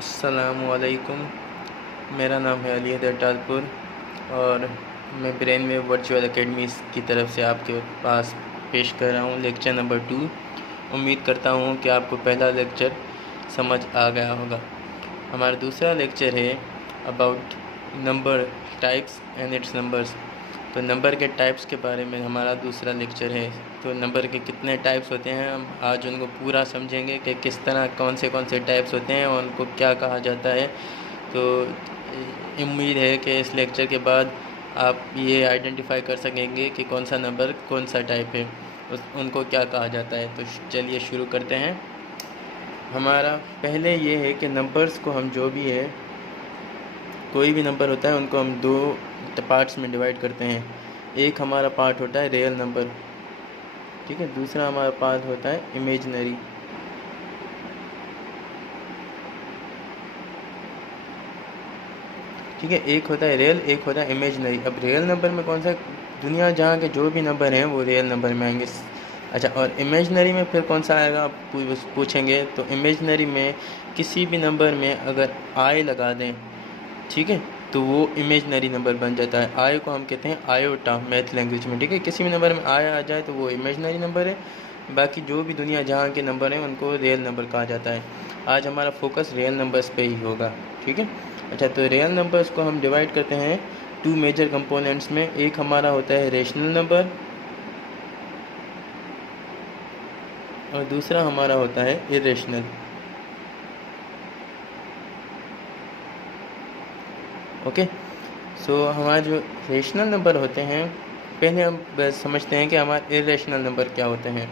अस्सलामुअलैकुम। मेरा नाम है अली हैदर टालपुर और मैं ब्रेन वेव वर्चुअल एकेडमी की तरफ से आपके पास पेश कर रहा हूँ लेक्चर नंबर 2। उम्मीद करता हूँ कि आपको पहला लेक्चर समझ आ गया होगा। हमारा दूसरा लेक्चर है about number types and it's numbers. तो नंबर के टाइप्स के बारे में हमारा दूसरा लेक्चर है। तो नंबर के कितने टाइप्स होते हैं हम आज उनको पूरा समझेंगे कि किस तरह कौन से टाइप्स होते हैं और उनको क्या कहा जाता है। तो उम्मीद है कि इस लेक्चर के बाद आप ये आइडेंटिफाई कर सकेंगे कि कौन सा नंबर कौन सा टाइप है, उनको क्या कहा जाता है। तो चलिए शुरू करते हैं। हमारा पहले ये है कि नंबर्स को हम जो भी है कोई भी नंबर होता है उनको हम दो पार्ट्स में डिवाइड करते हैं। एक हमारा पार्ट होता है रियल नंबर, ठीक है। दूसरा हमारा पार्ट होता है इमेजिनरी। ठीक है, एक होता है रियल, एक होता है इमेजिनरी। अब रियल नंबर में कौन सा, दुनिया जहाँ के जो भी नंबर हैं वो रियल नंबर में आएंगे। अच्छा, और इमेजिनरी में फिर कौन सा आएगा आप पूछेंगे। तो इमेजिनरी में किसी भी नंबर में अगर आई लगा दें, ठीक है, तो वो इमेजिनरी नंबर बन जाता है। आई को हम कहते हैं आयोटा मैथ लैंग्वेज में, ठीक है। किसी भी नंबर में आई आ जाए तो वो इमेजिनरी नंबर है। बाकी जो भी दुनिया जहाँ के नंबर हैं उनको रियल नंबर कहा जाता है। आज हमारा फोकस रियल नंबर्स पे ही होगा, ठीक है। अच्छा, तो रियल नंबर्स को हम डिवाइड करते हैं टू मेजर कंपोनेंट्स में। एक हमारा होता है रेशनल नंबर और दूसरा हमारा होता है इरेशनल। ओके, सो हमारे जो रेशनल नंबर होते हैं, पहले हम समझते हैं कि हमारे इरेशनल नंबर क्या होते हैं।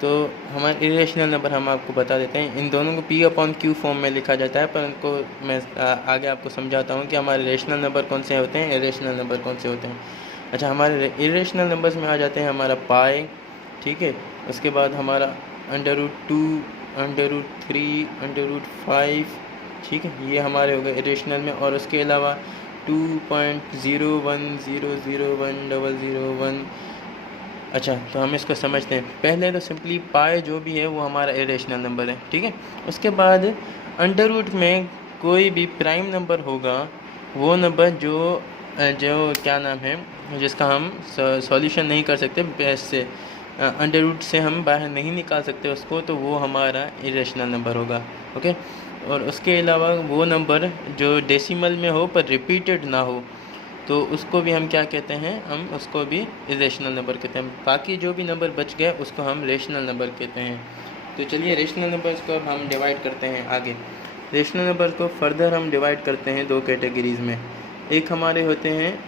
तो हमारे इरेशनल नंबर हम आपको बता देते हैं। इन दोनों को P/Q फॉर्म में लिखा जाता है, पर उनको मैं आगे आपको समझाता हूँ कि हमारे रेशनल नंबर कौन से होते हैं, इरेशनल नंबर कौन से होते हैं। अच्छा, हमारे इरेशनल नंबर्स में आ जाते हैं हमारा पाई, ठीक है। उसके बाद हमारा √2, √3, √5, ठीक है, ये हमारे हो गए इरेशनल में। और उसके अलावा 2.010010001। अच्छा, तो हम इसको समझते हैं। पहले तो सिंपली पाई जो भी है वो हमारा इरेशनल नंबर है, ठीक है। उसके बाद अंडर रूट में कोई भी प्राइम नंबर होगा, वो नंबर जो क्या नाम है, जिसका हम सॉल्यूशन नहीं कर सकते, बेस से अंडर रूट से हम बाहर नहीं निकाल सकते उसको, तो वो हमारा इरेशनल नंबर होगा, ओके। और उसके अलावा वो नंबर जो डेसिमल में हो पर रिपीटेड ना हो, तो उसको भी हम क्या कहते हैं, हम उसको भी इरेशनल नंबर कहते हैं। बाकी जो भी नंबर बच गए उसको हम रेशनल नंबर कहते हैं। तो चलिए रेशनल नंबर्स को अब हम डिवाइड करते हैं आगे। रेशनल नंबर को फर्दर हम डिवाइड करते हैं दो कैटेगरीज़ में। एक हमारे होते हैं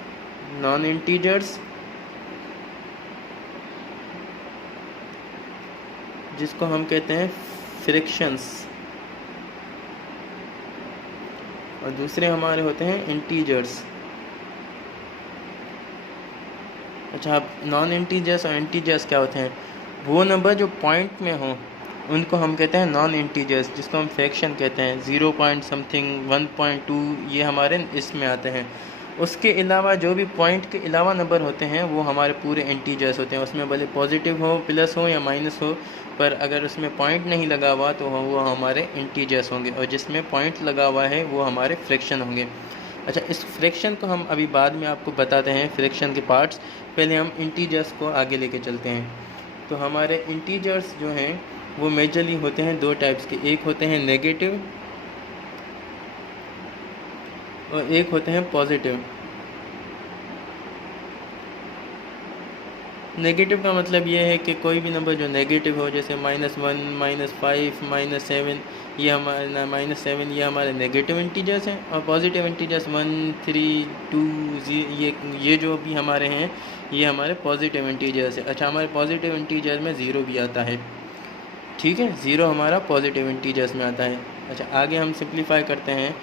नॉन इंटीजर्स, जिसको हम कहते हैं फ्रैक्शंस, और दूसरे हमारे होते हैं इंटीजर्स। अच्छा, अब नॉन इंटीजर्स और इंटीजर्स क्या होते हैं, वो नंबर जो पॉइंट में हो उनको हम कहते हैं नॉन इंटीजर्स, जिसको हम फ्रैक्शन कहते हैं। 0 पॉइंट समथिंग, 1.2, ये हमारे इसमें आते हैं। उसके अलावा जो भी पॉइंट के अलावा नंबर होते हैं वो हमारे पूरे इंटीजर्स होते हैं। उसमें भले पॉजिटिव हो, प्लस हो या माइनस हो, पर अगर उसमें पॉइंट नहीं लगा हुआ तो वो हमारे इंटीजर्स होंगे, और जिसमें पॉइंट लगा हुआ है वो हमारे फ्रैक्शन होंगे। अच्छा, इस फ्रैक्शन को हम अभी बाद में आपको बताते हैं, फ्रैक्शन के पार्ट्स। पहले हम इंटीजर्स को आगे लेके चलते हैं। तो हमारे इंटीजर्स जो हैं वो मेजरली होते हैं दो टाइप्स के। एक होते हैं नेगेटिव और एक होते हैं पॉजिटिव। नेगेटिव का मतलब ये है कि कोई भी नंबर जो नेगेटिव हो, जैसे -1, -5, -7, ये हमारे -7 ये हमारे नेगेटिव इंटीजर्स हैं। और पॉजिटिव इंटीजर्स 1, 3, 2, ये जो भी हमारे हैं ये हमारे पॉजिटिव इंटीजर्स हैं। अच्छा, हमारे पॉजिटिव इंटीजर में 0 भी आता है, ठीक है। 0 हमारा पॉजिटिव इंटीजर्स में आता है। अच्छा, आगे हम सिंप्लीफाई करते हैं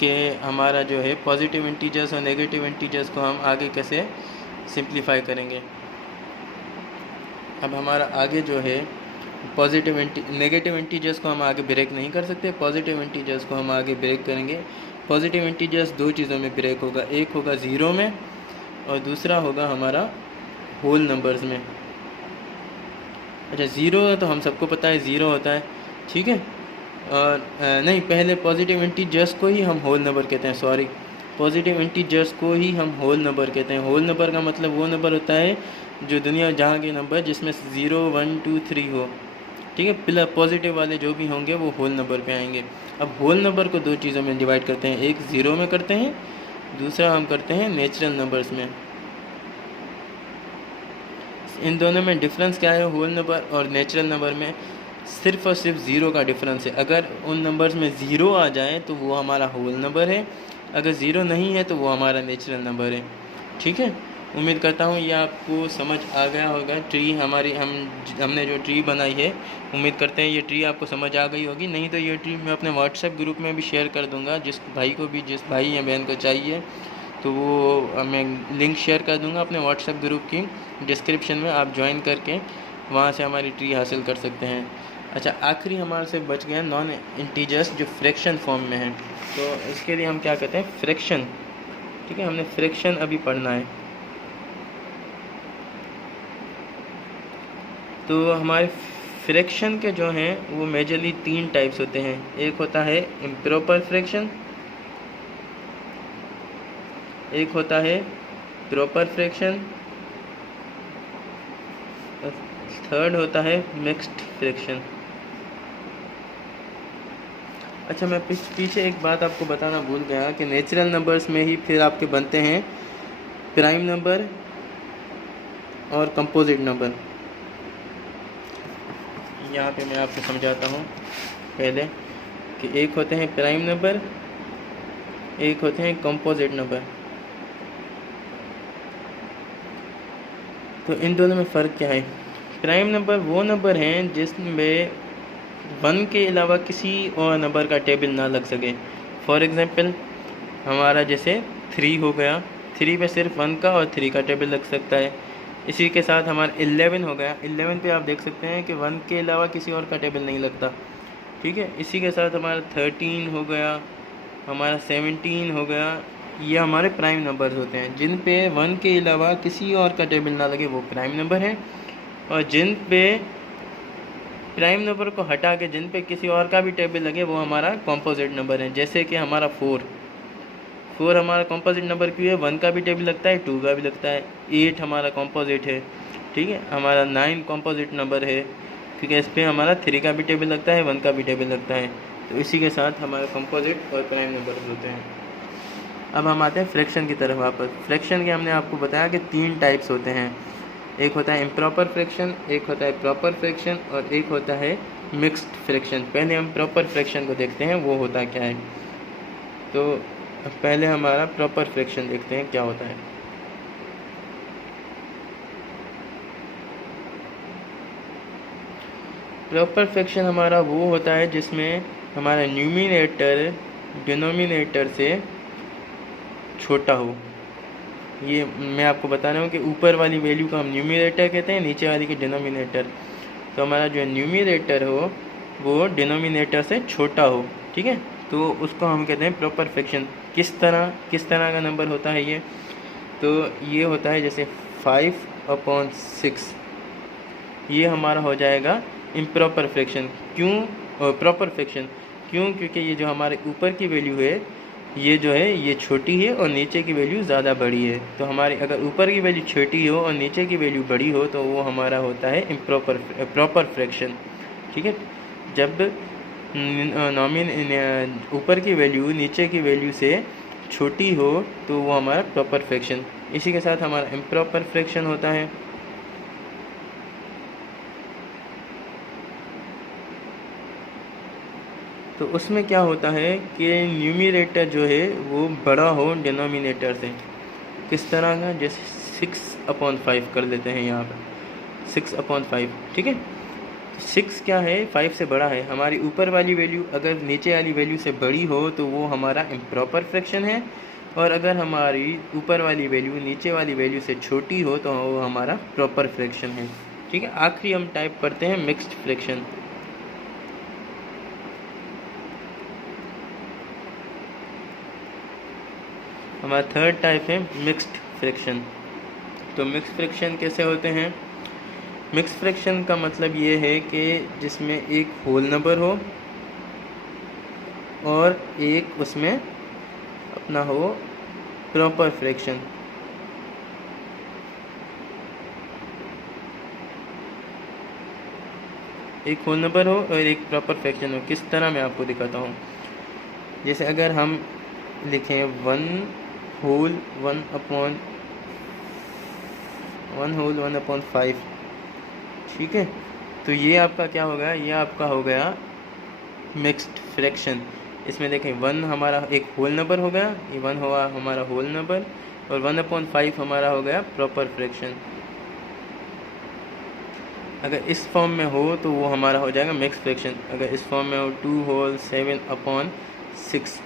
कि हमारा जो है पॉजिटिव इंटीजर्स और नेगेटिव इंटीजर्स को हम आगे कैसे सिंप्लीफाई करेंगे। अब हमारा आगे जो है नेगेटिव इंटीजर्स को हम आगे ब्रेक नहीं कर सकते, पॉजिटिव इंटीजर्स को हम आगे ब्रेक करेंगे। पॉजिटिव इंटीजर्स दो चीज़ों में ब्रेक होगा, एक होगा 0 में और दूसरा होगा हमारा होल नंबर्स में। अच्छा, ज़ीरो तो हम सबको पता है ज़ीरो होता है, ठीक है। और नहीं, पहले पॉजिटिव इंटीजर्स को ही हम होल नंबर कहते हैं, सॉरी, पॉजिटिव इंटीजर्स को ही हम होल नंबर कहते हैं। होल नंबर का मतलब वो नंबर होता है जो दुनिया जहाँ के नंबर जिसमें 0 1 2 3 हो, ठीक है। प्लस पॉजिटिव वाले जो भी होंगे वो होल नंबर पे आएंगे। अब होल नंबर को दो चीज़ों में डिवाइड करते हैं, एक ज़ीरो में करते हैं, दूसरा हम करते हैं नेचुरल नंबर्स में। इन दोनों में डिफरेंस क्या है? होल नंबर और नेचुरल नंबर में सिर्फ और सिर्फ ज़ीरो का डिफरेंस है। अगर उन नंबर्स में ज़ीरो आ जाए तो वो हमारा होल नंबर है, अगर ज़ीरो नहीं है तो वो हमारा नेचुरल नंबर है, ठीक है। उम्मीद करता हूँ ये आपको समझ आ गया होगा। ट्री हमने जो ट्री बनाई है, उम्मीद करते हैं ये ट्री आपको समझ आ गई होगी। नहीं तो ये ट्री मैं अपने व्हाट्सएप ग्रुप में भी शेयर कर दूँगा, जिस भाई या बहन को चाहिए तो वो मैं लिंक शेयर कर दूँगा अपने व्हाट्सएप ग्रुप की डिस्क्रिप्शन में, आप ज्वाइन करके वहाँ से हमारी ट्री हासिल कर सकते हैं। अच्छा, आखिरी हमारे से बच गया नॉन इंटीजर्स जो फ्रैक्शन फॉर्म में है। तो इसके लिए हम क्या कहते हैं? फ्रैक्शन, ठीक है। हमने फ्रैक्शन अभी पढ़ना है। तो हमारे फ्रैक्शन के जो हैं वो मेजरली 3 टाइप्स होते हैं। एक होता है इम्प्रॉपर फ्रैक्शन, एक होता है प्रॉपर फ्रैक्शन, और थर्ड होता है मिक्स्ड फ्रैक्शन। अच्छा, मैं पीछे एक बात आपको बताना भूल गया कि नेचुरल नंबर्स में ही फिर आपके बनते हैं प्राइम नंबर और कंपोजिट नंबर। यहाँ पे मैं आपको समझाता हूँ पहले कि एक होते हैं प्राइम नंबर, एक होते हैं कंपोजिट नंबर। तो इन दोनों में फ़र्क क्या है? प्राइम नंबर वो नंबर हैं जिसमें 1 के अलावा किसी और नंबर का टेबल ना लग सके। फॉर एग्ज़ाम्पल हमारा जैसे 3 हो गया, 3 पे सिर्फ 1 का और 3 का टेबल लग सकता है। इसी के साथ हमारा 11 हो गया, 11 पे आप देख सकते हैं कि 1 के अलावा किसी और का टेबल नहीं लगता, ठीक है। इसी के साथ हमारा 13 हो गया, हमारा 17 हो गया। ये हमारे प्राइम नंबर्स होते हैं जिन पे 1 के अलावा किसी और का टेबल ना लगे, वो प्राइम नंबर है। और जिन पे प्राइम नंबर को हटा के जिन पे किसी और का भी टेबल लगे वो हमारा कंपोजिट नंबर है। जैसे कि हमारा 4 हमारा कंपोजिट नंबर क्यों है? 1 का भी टेबल लगता है, 2 का भी लगता है। 8 हमारा कंपोजिट है, ठीक है। हमारा 9 कंपोजिट नंबर है क्योंकि इस पर हमारा 3 का भी टेबल लगता है, 1 का भी टेबल लगता है। तो इसी के साथ हमारे कंपोजिट और प्राइम नंबर होते हैं। अब हम आते हैं फ्रैक्शन की तरफ वापस। फ्रैक्शन के हमने आपको बताया कि 3 टाइप्स होते हैं। एक होता है इम्प्रॉपर फ्रैक्शन, एक होता है प्रॉपर फ्रैक्शन और एक होता है मिक्स्ड फ्रैक्शन। पहले हम प्रॉपर फ्रैक्शन को देखते हैं वो होता क्या है। तो पहले हमारा प्रॉपर फ्रैक्शन देखते हैं क्या होता है। प्रॉपर फ्रैक्शन हमारा वो होता है जिसमें हमारा न्यूमिनेटर डिनोमिनेटर से छोटा हो। ये मैं आपको बता रहा हूँ कि ऊपर वाली वैल्यू को हम न्यूमिनेटर कहते हैं, नीचे वाली के डिनोमिनेटर। तो हमारा जो न्यूमिनेटर हो वो डिनोमिनेटर से छोटा हो, ठीक है। तो उसको हम कहते हैं प्रॉपर फ्रैक्शन। किस तरह का नंबर होता है ये? तो ये होता है जैसे 5/6, ये हमारा हो जाएगा इम्प्रॉपर फ्रैक्शन। क्यों प्रॉपर फ्रैक्शन? क्यों? क्योंकि ये जो हमारे ऊपर की वैल्यू है ये जो है ये छोटी है और नीचे की वैल्यू ज़्यादा बड़ी है। तो हमारी अगर ऊपर की वैल्यू छोटी हो और नीचे की वैल्यू बड़ी हो तो वो हमारा होता है प्रॉपर फ्रैक्शन, ठीक है। जब ऊपर की वैल्यू नीचे की वैल्यू से छोटी हो तो वो हमारा प्रॉपर फ्रैक्शन। इसी के साथ हमारा इम्प्रॉपर फ्रैक्शन होता है। तो उसमें क्या होता है कि न्यूमिनेटर जो है वो बड़ा हो डिनोमिनेटर से। किस तरह का? जैसे 6/5 कर लेते हैं यहाँ पर, 6/5, ठीक है। 6 क्या है? 5 से बड़ा है। हमारी ऊपर वाली वैल्यू अगर नीचे वाली वैल्यू से बड़ी हो तो वो हमारा इम्प्रॉपर फ्रैक्शन है, और अगर हमारी ऊपर वाली वैल्यू नीचे वाली वैल्यू से छोटी हो तो वो हमारा प्रॉपर फ्रैक्शन है, ठीक है। आखिरी हम टाइप करते हैं मिक्स्ड फ्रैक्शन। हमारा थर्ड टाइप है मिक्स्ड फ्रैक्शन। तो मिक्स्ड फ्रैक्शन कैसे होते हैं? मिक्स्ड फ्रैक्शन का मतलब ये है कि जिसमें एक होल नंबर हो और एक उसमें अपना हो प्रॉपर फ्रैक्शन। एक होल नंबर हो और एक प्रॉपर फ्रैक्शन हो। किस तरह मैं आपको दिखाता हूँ। जैसे अगर हम लिखें 1/1/5, ठीक है, तो ये आपका क्या हो गया, ये आपका हो गया मिक्स्ड फ्रैक्शन। इसमें देखें 1 हमारा एक होल नंबर हो गया, ये 1 हुआ हमारा होल नंबर, और 1/5 हमारा हो गया प्रॉपर फ्रैक्शन। अगर इस फॉर्म में हो तो वो हमारा हो जाएगा मिक्स फ्रैक्शन। अगर इस फॉर्म में हो 2 होल 7/6,